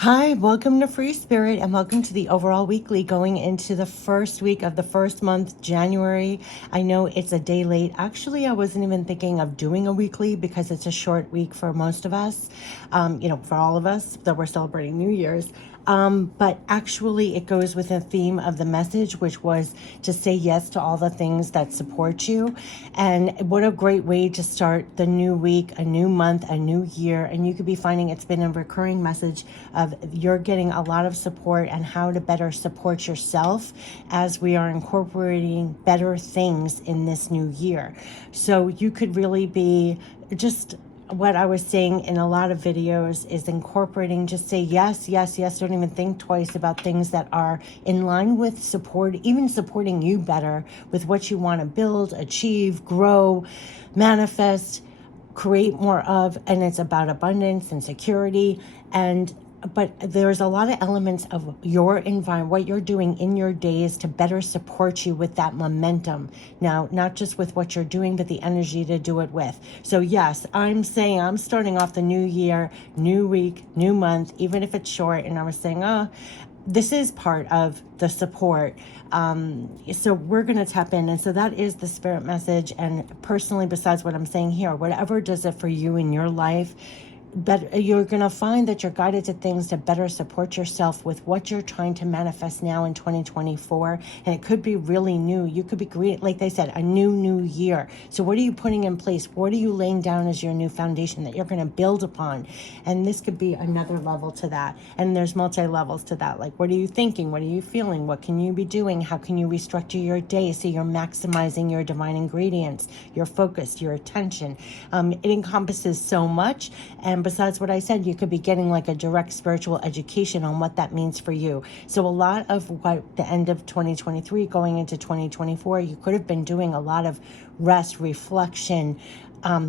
Hi, welcome to Free Spirit and welcome to the overall weekly going into the first week of the first month, January. I know it's a day late. Actually, I wasn't even thinking of doing a weekly because it's a short week for most of us, for all of us that we're celebrating New Year's. But actually, it goes with the theme of the message, which was to say yes to all the things that support you. And what a great way to start the new week, a new month, a new year. And you could be finding it's been a recurring message of you're getting a lot of support and how to better support yourself as we are incorporating better things in this new year. So you could really be just what I was saying in a lot of videos is incorporating, just say yes, yes, yes. Don't even think twice about things that are in line with support, even supporting you better with what you want to build, achieve, grow, manifest, create more of. And it's about abundance and security. But there's a lot of elements of your environment, what you're doing in your days to better support you with that momentum. Now, not just with what you're doing, but the energy to do it with. So yes, I'm saying I'm starting off the new year, new week, new month, even if it's short. And I was saying, this is part of the support. So we're going to tap in. And so that is the spirit message. And personally, besides what I'm saying here, whatever does it for you in your life, but you're going to find that you're guided to things to better support yourself with what you're trying to manifest now in 2024. And it could be really new. You could be great, like they said, a new year. So what are you putting in place? What are you laying down as your new foundation that you're going to build upon? And this could be another level to that. And there's multi-levels to that. Like, what are you thinking? What are you feeling? What can you be doing? How can you restructure your day so you're maximizing your divine ingredients, your focus, your attention? It encompasses so much. And besides what I said, you could be getting like a direct spiritual education on what that means for you. So a lot of what the end of 2023 going into 2024, you could have been doing a lot of rest, reflection,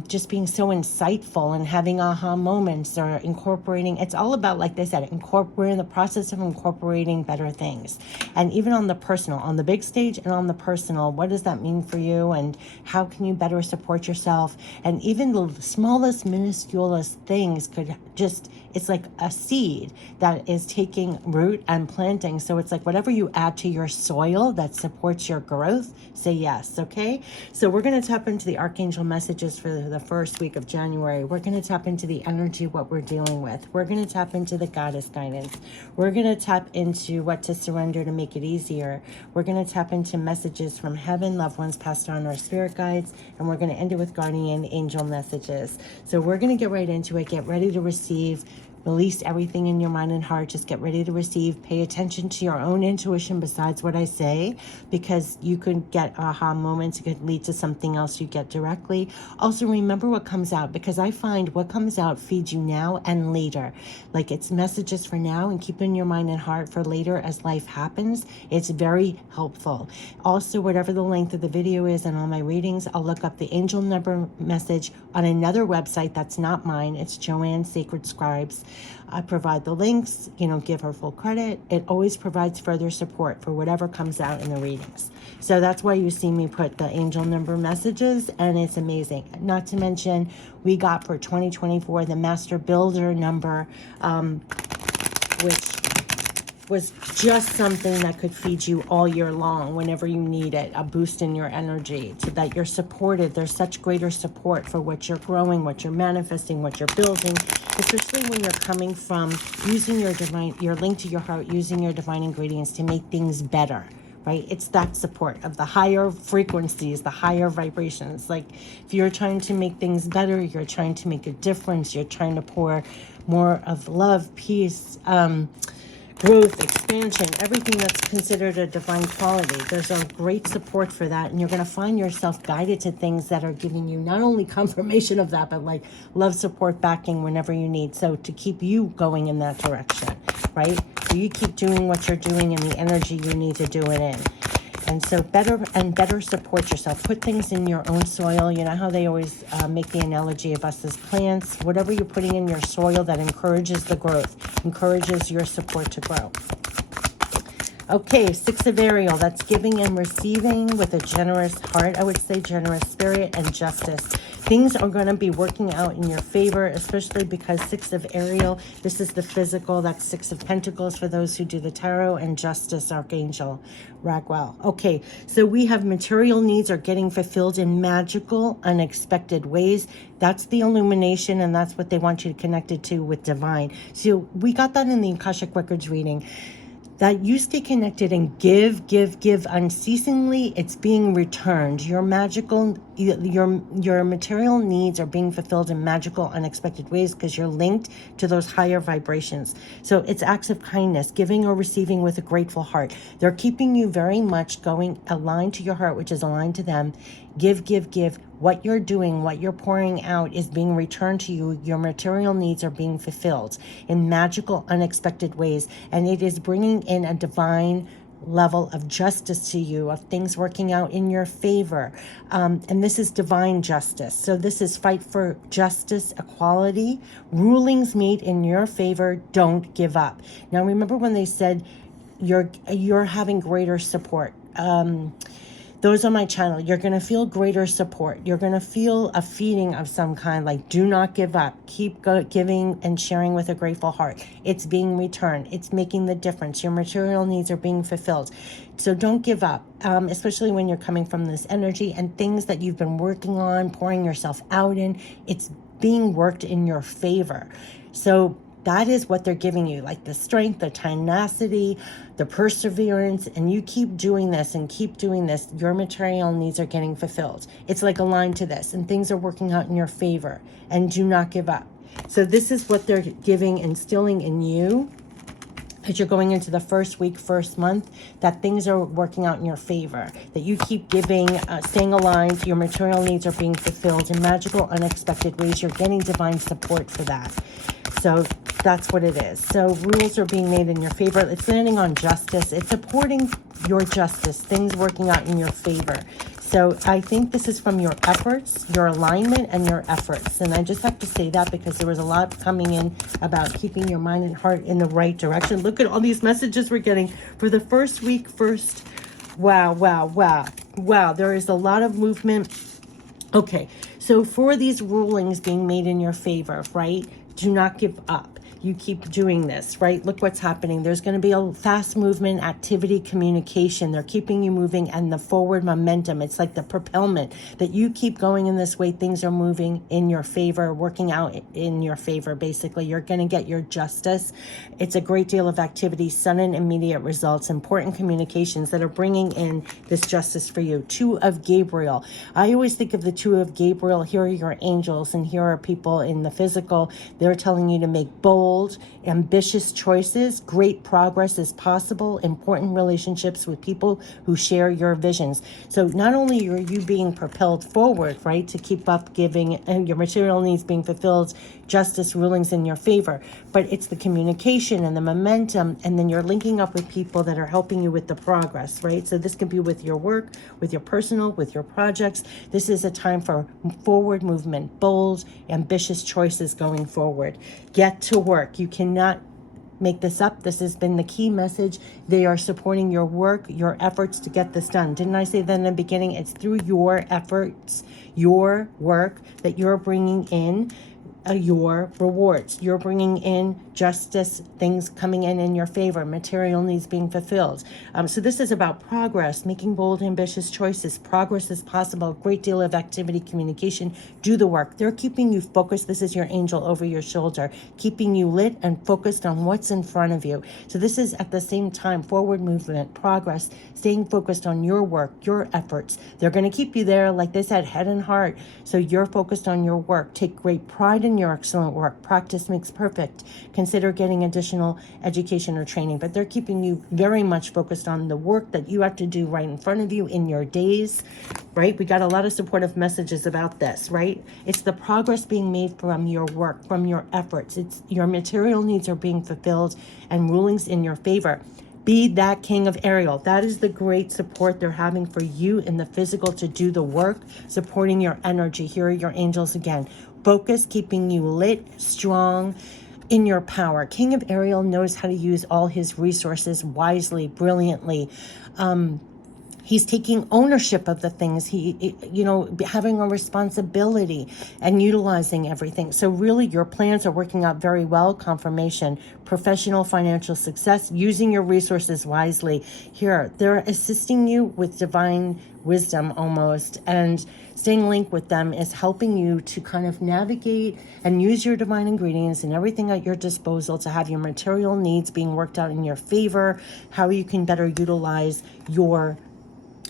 just being so insightful and having aha moments or incorporating. It's all about, like they said, we're in the process of incorporating better things. And even on the personal, on the big stage and on the personal, what does that mean for you? And how can you better support yourself? And even the smallest, minusculest things could just, it's like a seed that is taking root and planting. So it's like whatever you add to your soil that supports your growth, say yes, okay? So we're going to tap into the archangel messages for the first week of January. We're going to tap into the energy, what we're dealing with. We're going to tap into the goddess guidance. We're going to tap into what to surrender to make it easier. We're going to tap into messages from heaven, loved ones passed on, our spirit guides, and we're going to end it with guardian angel messages. So we're going to get right into it. Get ready to receive. Release everything in your mind and heart. Just get ready to receive. Pay attention to your own intuition besides what I say, because you could get aha moments. It could lead to something else you get directly. Also, remember what comes out, because I find what comes out feeds you now and later. Like, it's messages for now and keep in your mind and heart for later as life happens. It's very helpful. Also, whatever the length of the video is and all my readings, I'll look up the angel number message on another website that's not mine. It's Joanne Sacred Scribes. I provide the links, give her full credit. It always provides further support for whatever comes out in the readings. So that's why you see me put the angel number messages, and it's amazing. Not to mention, we got for 2024 the Master Builder number, which was just something that could feed you all year long whenever you need it, a boost in your energy so that you're supported. There's such greater support for what you're growing, what you're manifesting, what you're building, especially when you're coming from using your link to your heart, using your divine ingredients to make things better, right? It's that support of the higher frequencies, the higher vibrations. Like, if you're trying to make things better, you're trying to make a difference, you're trying to pour more of love, peace, growth, expansion, everything that's considered a divine quality. There's a great support for that, and you're going to find yourself guided to things that are giving you not only confirmation of that, but like love, support, backing whenever you need. So to keep you going in that direction, right? So you keep doing what you're doing in the energy you need to do it in. And so better support yourself. Put things in your own soil. You know how they always make the analogy of us as plants. Whatever you're putting in your soil that encourages the growth, encourages your support to grow. Okay, Six of Ariel, that's giving and receiving with a generous heart. I would say generous spirit and justice. Things are going to be working out in your favor, especially because Six of Ariel, this is the physical, that's Six of Pentacles for those who do the tarot, and Justice Archangel Raguel. Okay, so we have material needs are getting fulfilled in magical, unexpected ways. That's the illumination, and that's what they want you to connect it to with divine. So we got that in the Akashic Records reading. That you stay connected and give unceasingly, it's being returned. Your material needs are being fulfilled in magical, unexpected ways because you're linked to those higher vibrations. So it's acts of kindness, giving or receiving with a grateful heart. They're keeping you very much going aligned to your heart, which is aligned to them. Give. What you're doing, what you're pouring out is being returned to you. Your material needs are being fulfilled in magical, unexpected ways. And it is bringing in a divine level of justice to you, of things working out in your favor. And this is divine justice. So this is fight for justice, equality, rulings made in your favor. Don't give up. Now, remember when they said you're having greater support. Those on my channel, you're going to feel greater support. You're going to feel a feeding of some kind, like do not give up. Keep giving and sharing with a grateful heart. It's being returned. It's making the difference. Your material needs are being fulfilled. So don't give up, especially when you're coming from this energy and things that you've been working on, pouring yourself out in. It's being worked in your favor. So that is what they're giving you, like the strength, the tenacity, the perseverance, and you keep doing this and keep doing this. Your material needs are getting fulfilled. It's like aligned to this, and things are working out in your favor, and do not give up. So this is what they're giving, instilling in you as you're going into the first week, first month, that things are working out in your favor, that you keep giving, staying aligned, your material needs are being fulfilled in magical, unexpected ways. You're getting divine support for that. So that's what it is. So rules are being made in your favor. It's landing on justice. It's supporting your justice, things working out in your favor. So I think this is from your efforts, your alignment, and your efforts. And I just have to say that because there was a lot coming in about keeping your mind and heart in the right direction. Look at all these messages we're getting for the first week, first. Wow. There is a lot of movement. Okay, so for these rulings being made in your favor, right? Do not give up. You keep doing this, right? Look what's happening. There's going to be a fast movement, activity, communication. They're keeping you moving, and the forward momentum. It's like the propellant that you keep going in this way. Things are moving in your favor, working out in your favor. Basically, you're going to get your justice. It's a great deal of activity, sudden, immediate results, important communications that are bringing in this justice for you. Two of Gabriel. I always think of the two of Gabriel. Here are your angels, and here are people in the physical. They're telling you to make bold, ambitious choices. Great progress is possible. Important relationships with people who share your visions. So not only are you being propelled forward, right, to keep up giving and your material needs being fulfilled, justice rulings in your favor, but it's the communication and the momentum, and then you're linking up with people that are helping you with the progress, right? So this could be with your work, with your personal, with your projects. This is a time for forward movement, bold, ambitious choices going forward. Get to work. You cannot make this up. This has been the key message. They are supporting your work, your efforts to get this done. Didn't I say that in the beginning? It's through your efforts, your work, that you're bringing in your rewards. You're bringing in justice, things coming in your favor, material needs being fulfilled. So this is about progress, making bold, ambitious choices. Progress is possible. A great deal of activity, communication. Do the work. They're keeping you focused. This is your angel over your shoulder, keeping you lit and focused on what's in front of you. So this is at the same time forward movement, progress, staying focused on your work, your efforts. They're going to keep you there, like they said, head and heart. So you're focused on your work. Take great pride in your excellent work. Practice makes perfect. Consider getting additional education or training, but they're keeping you very much focused on the work that you have to do right in front of you in your days, right? We got a lot of supportive messages about this, right? It's the progress being made from your work, from your efforts. It's your material needs are being fulfilled and rulings in your favor. Be that king of Ariel. That is the great support they're having for you in the physical to do the work, supporting your energy. Here are your angels again. Focus, keeping you lit, strong, in your power. King of Ariel knows how to use all his resources wisely, brilliantly. He's taking ownership of the things, having a responsibility and utilizing everything. So really your plans are working out very well. Confirmation, professional financial success, using your resources wisely. Here, they're assisting you with divine wisdom almost, and staying linked with them is helping you to kind of navigate and use your divine ingredients and everything at your disposal to have your material needs being worked out in your favor, how you can better utilize your,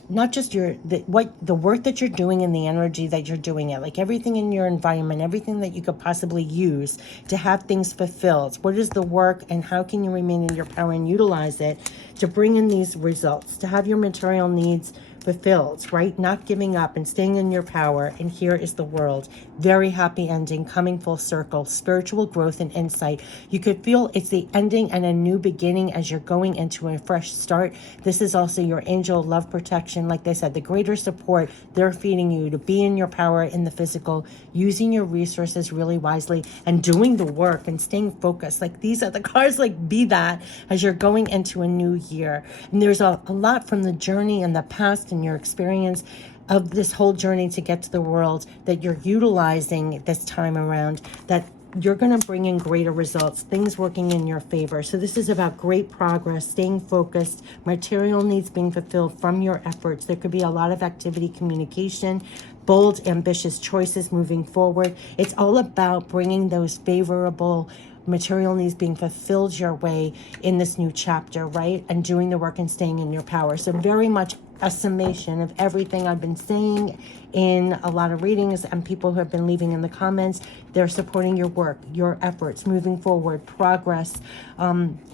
not just the work that you're doing and the energy that you're doing it, like everything in your environment, everything that you could possibly use to have things fulfilled. What is the work and how can you remain in your power and utilize it to bring in these results, to have your material needs fulfilled, right? Not giving up and staying in your power. And here is the world. Very happy ending, coming full circle, spiritual growth and insight. You could feel it's the ending and a new beginning as you're going into a fresh start. This is also your angel love protection. Like they said, the greater support they're feeding you to be in your power in the physical, using your resources really wisely and doing the work and staying focused. Like these are the cards, like be that as you're going into a new year. And there's a lot from the journey and the past and your experience of this whole journey to get to the world that you're utilizing this time around, that you're going to bring in greater results, things working in your favor. So this is about great progress, staying focused, material needs being fulfilled from your efforts. There could be a lot of activity, communication, bold, ambitious choices moving forward. It's all about bringing those favorable material needs being fulfilled your way in this new chapter, right? And doing the work and staying in your power. So very much a summation of everything I've been saying in a lot of readings, and people who have been leaving in the comments. They're supporting your work, your efforts, moving forward, progress,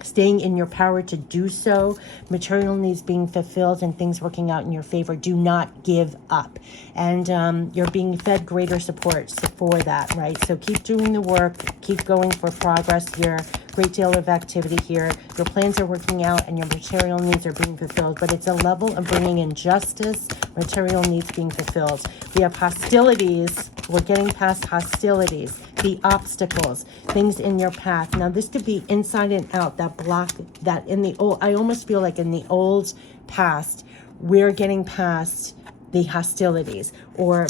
staying in your power to do so, material needs being fulfilled and things working out in your favor. Do not give up. And you're being fed greater support for that, right? So keep doing the work, keep going for progress here. Great deal of activity here. Your plans are working out and your material needs are being fulfilled, but it's a level of bringing in justice, material needs being fulfilled. We have hostilities. We're getting past hostilities, the obstacles, things in your path. Now, this could be inside and out, that block, that in the old, I almost feel like in the old past, we're getting past the hostilities, or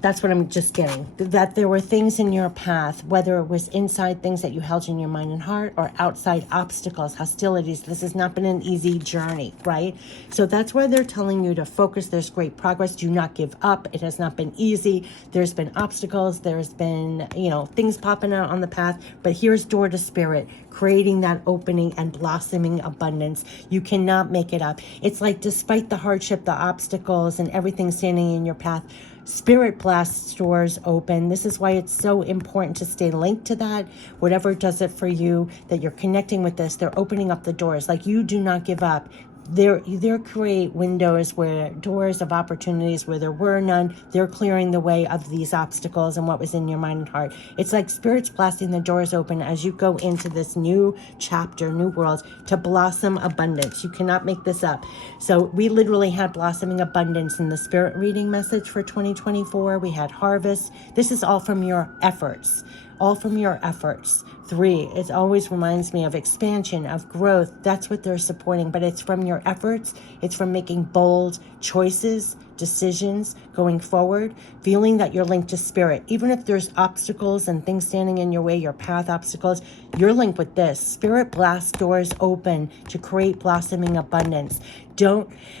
that's what I'm just getting, that there were things in your path, whether it was inside things that you held in your mind and heart or outside obstacles, hostilities. This has not been an easy journey, right? So that's why they're telling you to focus. There's great progress. Do not give up. It has not been easy. There's been obstacles. There's been, things popping out on the path. But here's door to spirit, creating that opening and blossoming abundance. You cannot make it up. It's like despite the hardship, the obstacles, and everything standing in your path, Spirit blasts doors open. This is why it's so important to stay linked to that. Whatever does it for you, that you're connecting with this, they're opening up the doors. Like you do not give up. They're create windows where doors of opportunities where there were none. They're clearing the way of these obstacles and what was in your mind and heart. It's like Spirit's blasting the doors open as you go into this new chapter, new world, to blossom abundance. You cannot make this up. So we literally had blossoming abundance in the Spirit reading message for 2024. We had harvest. This is all from your efforts. All from your efforts. 3, it always reminds me of expansion, of growth. That's what they're supporting, but it's from your efforts. It's from making bold choices, decisions, going forward, feeling that you're linked to spirit. Even if there's obstacles and things standing in your way, your path obstacles, you're linked with this. Spirit blasts doors open to create blossoming abundance.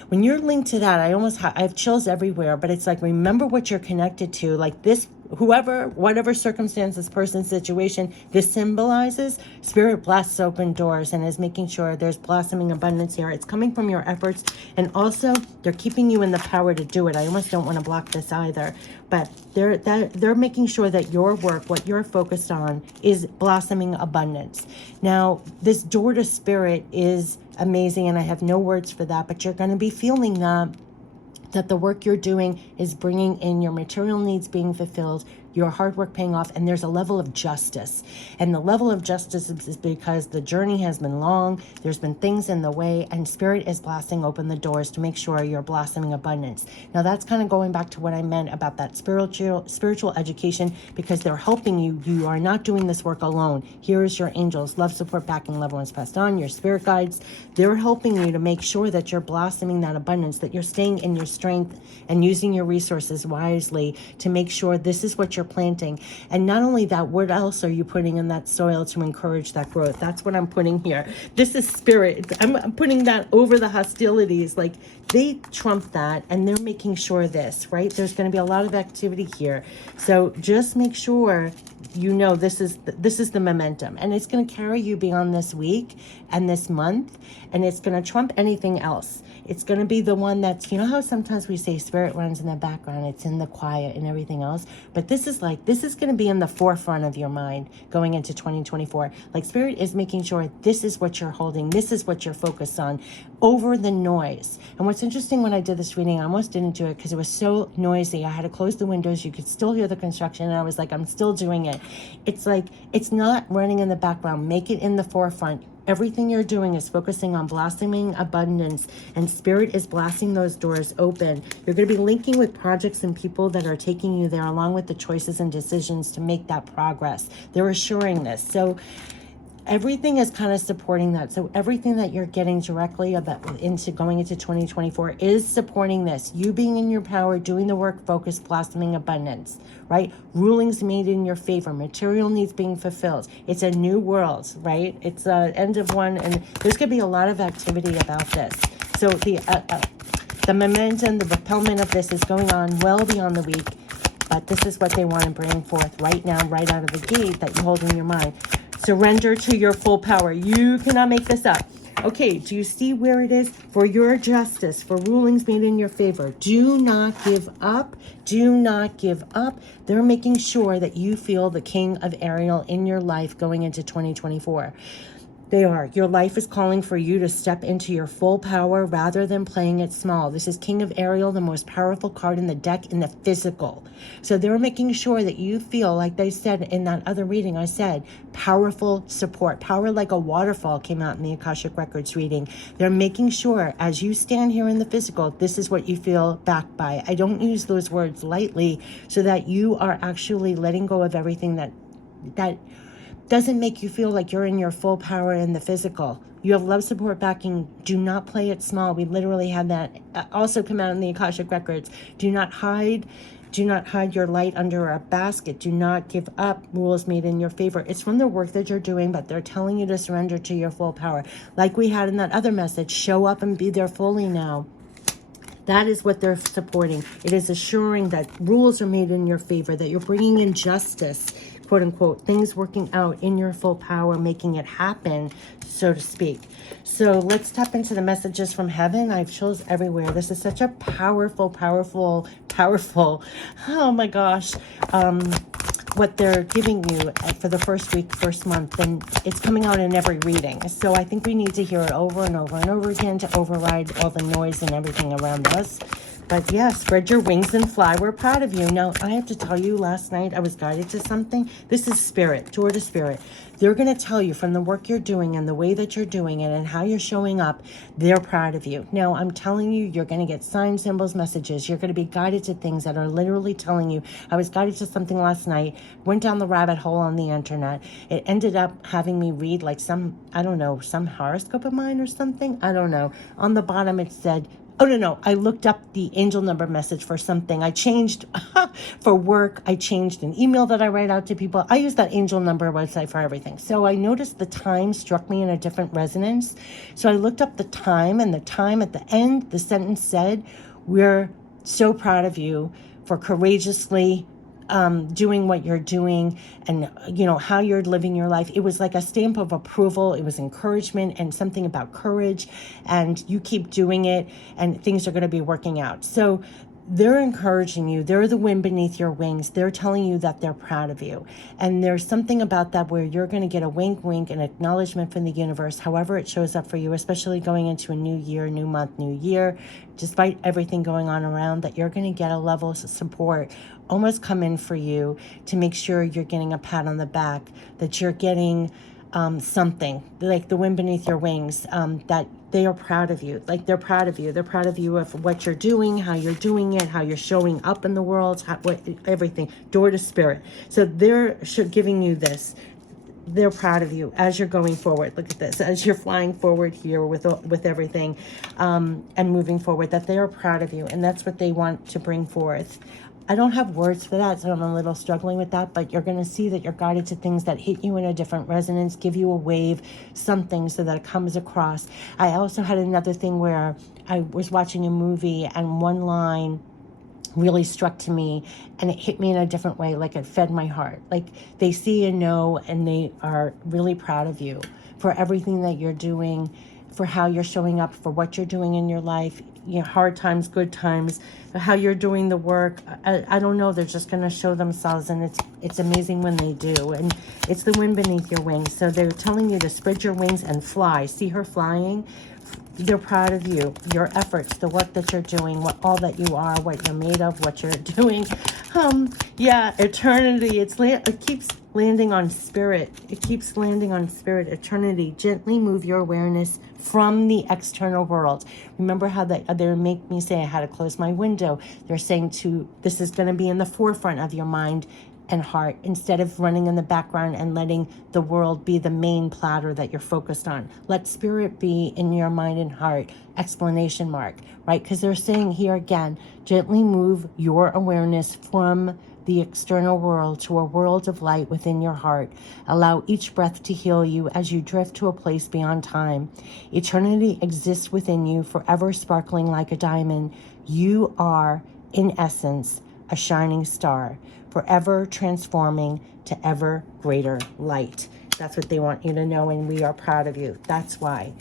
When you're linked to that, I have chills everywhere, but it's like, remember what you're connected to. Like this, whatever circumstances, person, situation, this symbolizes, Spirit blasts open doors and is making sure there's blossoming abundance here. It's coming from your efforts, and also they're keeping you in the power to do it. I almost don't want to block this either, but they're making sure that your work, what you're focused on, is blossoming abundance. Now, this door to Spirit is amazing, and I have no words for that, but you're going to be feeling that the work you're doing is bringing in your material needs being fulfilled. your hard work paying off, and there's a level of justice. And the level of justice is because the journey has been long, there's been things in the way, and Spirit is blasting open the doors to make sure you're blossoming abundance. Now that's kind of going back to what I meant about that spiritual education, because they're helping you. You are not doing this work alone. Here is your angels, love, support, backing, loved ones passed on, your spirit guides. They're helping you to make sure that you're blossoming that abundance, that you're staying in your strength and using your resources wisely to make sure this is what you're planting. And not only that, what else are you putting in that soil to encourage that growth? That's what I'm putting here. This is Spirit. I'm putting that over the hostilities. Like, they trump that, and they're making sure this, right? There's going to be a lot of activity here. So just make sure you know this is the momentum, and it's going to carry you beyond this week and this month, and it's going to trump anything else. It's going to be the one that's, you know how sometimes we say Spirit runs in the background, it's in the quiet and everything else, but this is going to be in the forefront of your mind going into 2024. Like, Spirit is making sure this is what you're holding, this is what you're focused on over the noise. And what's interesting, when I did this reading, I almost didn't do it because it was so noisy. I had to close the windows. You could still hear the construction, and I was like, I'm still doing it. It's like, it's not running in the background. Make it in the forefront. Everything you're doing is focusing on blossoming abundance, and Spirit is blasting those doors open. You're going to be linking with projects and people that are taking you there, along with the choices and decisions to make that progress. They're assuring this. So everything is kind of supporting that. So everything that you're getting directly about into going into 2024 is supporting this. You being in your power, doing the work, focus, blossoming abundance, right? Rulings made in your favor, material needs being fulfilled. It's a new world, right? It's a end of one, and there's going to be a lot of activity about this. So the momentum, the propelment of this is going on well beyond the week, but this is what they want to bring forth right now, right out of the gate, that you hold in your mind. Surrender to your full power. You cannot make this up. Okay, do you see where it is? For your justice, for rulings made in your favor. Do not give up. Do not give up. They're making sure that you feel the King of Ariel in your life going into 2024. They are. Your life is calling for you to step into your full power rather than playing it small. This is King of Ariel, the most powerful card in the deck in the physical. So they're making sure that you feel, like they said in that other reading, I said, powerful support. Power like a waterfall came out in the Akashic Records reading. They're making sure as you stand here in the physical, this is what you feel backed by. I don't use those words lightly, so that you are actually letting go of everything that doesn't make you feel like you're in your full power in the physical. You have love, support, backing. Do not play it small. We literally had that also come out in the Akashic Records. Do not hide your light under a basket. Do not give up. Rules made in your favor. It's from the work that you're doing, but they're telling you to surrender to your full power. Like we had in that other message, show up and be there fully now. That is what they're supporting. It is assuring that rules are made in your favor, that you're bringing in justice, quote unquote, things working out in your full power, making it happen, so to speak. So let's tap into the messages from heaven. I have chills everywhere. This is such a powerful, oh my gosh, what they're giving you for the first week, first month, and it's coming out in every reading. So I think we need to hear it over and over and over again to override all the noise and everything around us. But yeah, spread your wings and fly. We're proud of you. Now, I have to tell you, last night I was guided to something. This is Spirit, door to Spirit. They're going to tell you from the work you're doing and the way that you're doing it and how you're showing up, they're proud of you. Now, I'm telling you, you're going to get signs, symbols, messages. You're going to be guided to things that are literally telling you. I was guided to something last night, went down the rabbit hole on the internet. It ended up having me read like some horoscope of mine or something. I don't know. On the bottom it said, oh, no. I looked up the angel number message for something. I changed for work. I changed an email that I write out to people. I use that angel number website for everything. So I noticed the time struck me in a different resonance. So I looked up the time, and the time at the end, the sentence said, we're so proud of you for courageously doing what you're doing, and how you're living your life. It was like a stamp of approval. It was encouragement and something about courage, and you keep doing it and things are going to be working out. So they're encouraging you. They're the wind beneath your wings. They're telling you that they're proud of you. And there's something about that where you're going to get a wink, wink, an acknowledgement from the universe, however it shows up for you, especially going into a new year, new month, new year, despite everything going on around, that you're going to get a level of support almost come in for you to make sure you're getting a pat on the back, that you're getting something like the wind beneath your wings, that they are proud of you. Like they're proud of you. They're proud of you of what you're doing, how you're doing it, how you're showing up in the world, everything, door to spirit. So they're giving you this. They're proud of you as you're going forward. Look at this, as you're flying forward here with everything, and moving forward, that they are proud of you. And that's what they want to bring forth. I don't have words for that, so I'm a little struggling with that, but you're going to see that you're guided to things that hit you in a different resonance, give you a wave, something, so that it comes across. I also had another thing where I was watching a movie and one line really struck to me and it hit me in a different way, like it fed my heart. Like they see and know, and they are really proud of you for everything that you're doing, for how you're showing up, for what you're doing in your life, hard times, good times, how you're doing the work. I don't know, they're just going to show themselves, and it's amazing when they do. And it's the wind beneath your wings. So they're telling you to spread your wings and fly. See her flying? They're proud of you, your efforts, the work that you're doing, all that you are, what you're made of, what you're doing. Yeah, eternity. It keeps landing on spirit. It keeps landing on spirit. Eternity. Gently move your awareness from the external world. Remember how they make me say I had to close my window. They're saying this is going to be in the forefront of your mind and heart, instead of running in the background and letting the world be the main platter that you're focused on. Let spirit be in your mind and heart, exclamation mark, right? Because they're saying here again, gently move your awareness from the external world to a world of light within your heart. Allow each breath to heal you as you drift to a place beyond time. Eternity exists within you, forever sparkling like a diamond. You are, in essence, a shining star, forever transforming to ever greater light. That's what they want you to know, and we are proud of you. That's why.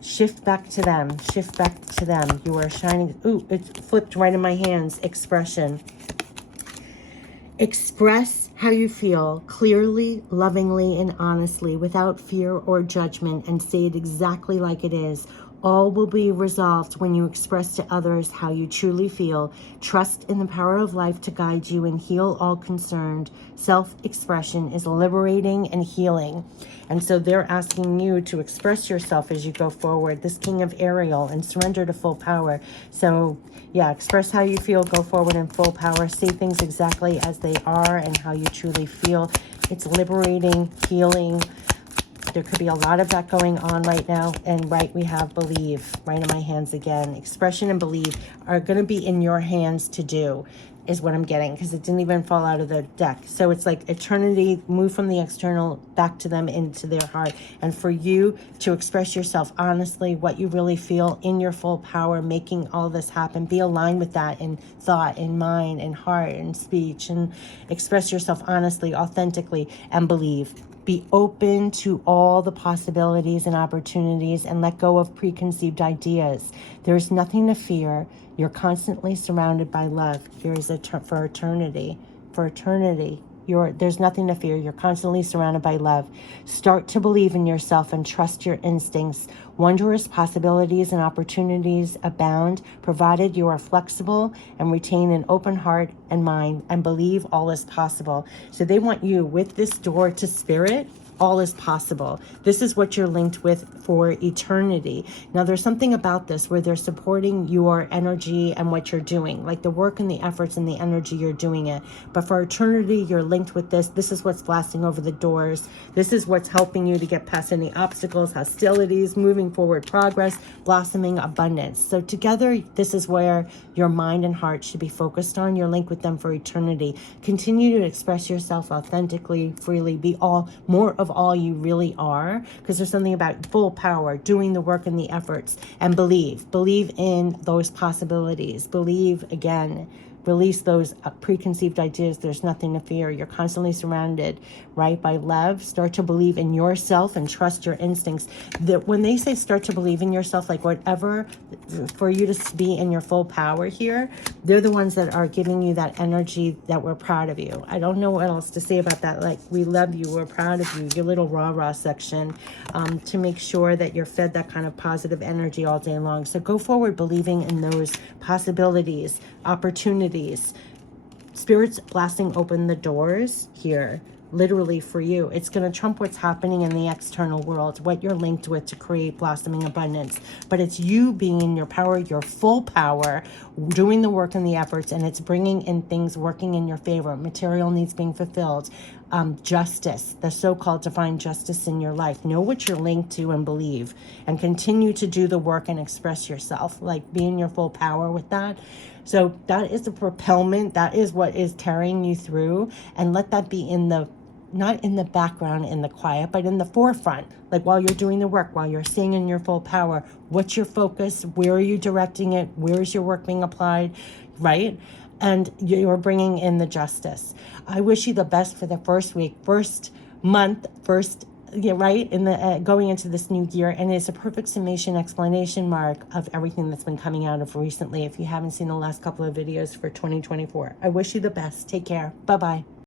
Shift back to them. Shift back to them. You are shining. Ooh, it flipped right in my hands. Expression. Express how you feel clearly, lovingly, and honestly, without fear or judgment, and say it exactly like it is. All will be resolved when you express to others how you truly feel. Trust in the power of life to guide you and heal all concerned. Self-expression is liberating and healing. And so they're asking you to express yourself as you go forward, this King of Ariel, and surrender to full power. So yeah, express how you feel, go forward in full power, say things exactly as they are and how you truly feel. It's liberating, healing. There could be a lot of that going on right now. And right, we have believe right in my hands again. Expression and believe are going to be in your hands to do, is what I'm getting, because it didn't even fall out of the deck. So it's like eternity, move from the external back to them into their heart. And for you to express yourself honestly, what you really feel in your full power, making all this happen. Be aligned with that in thought, in mind, in heart, in speech, and express yourself honestly, authentically, and believe. Be open to all the possibilities and opportunities and let go of preconceived ideas. There's nothing to fear. You're constantly surrounded by love. Here is for eternity. For eternity. There's nothing to fear. You're constantly surrounded by love. Start to believe in yourself and trust your instincts. Wondrous possibilities and opportunities abound, provided you are flexible and retain an open heart and mind and believe all is possible. So they want you with this door to spirit. All is possible. This is what you're linked with for eternity. Now, there's something about this where they're supporting your energy and what you're doing, like the work and the efforts and the energy you're doing it. But for eternity, you're linked with this. This is what's blasting over the doors. This is what's helping you to get past any obstacles, hostilities, moving forward, progress, blossoming, abundance. So together, this is where your mind and heart should be focused on. You're linked with them for eternity. Continue to express yourself authentically, freely, be more of all you really are, because there's something about full power, doing the work and the efforts, and believe in those possibilities. Believe again, Release those preconceived ideas. There's nothing to fear. You're constantly surrounded, right, by love. Start to believe in yourself and trust your instincts. That when they say start to believe in yourself, like whatever, for you to be in your full power here, they're the ones that are giving you that energy that we're proud of you. I don't know what else to say about that. Like, we love you, we're proud of you, your little rah-rah section, to make sure that you're fed that kind of positive energy all day long. So go forward believing in those possibilities, opportunities. Spirit's blasting open the doors here, literally for you. It's going to trump what's happening in the external world, what you're linked with to create blossoming abundance. But it's you being in your power, your full power, doing the work and the efforts, and it's bringing in things working in your favor, material needs being fulfilled, justice, the so-called divine justice in your life. Know what you're linked to and believe, and continue to do the work and express yourself, like be in your full power with that. So that is the propellant. That is what is carrying you through, and let that be in the, not in the background, in the quiet, but in the forefront. Like while you're doing the work, while you're staying in your full power, what's your focus? Where are you directing it? Where is your work being applied? Right? And you're bringing in the justice. I wish you the best for the first week, first month, first, yeah, right, in the going into this new year. And it's a perfect summation, explanation mark of everything that's been coming out of recently. If you haven't seen the last couple of videos for 2024, I wish you the best. Take care. Bye-bye.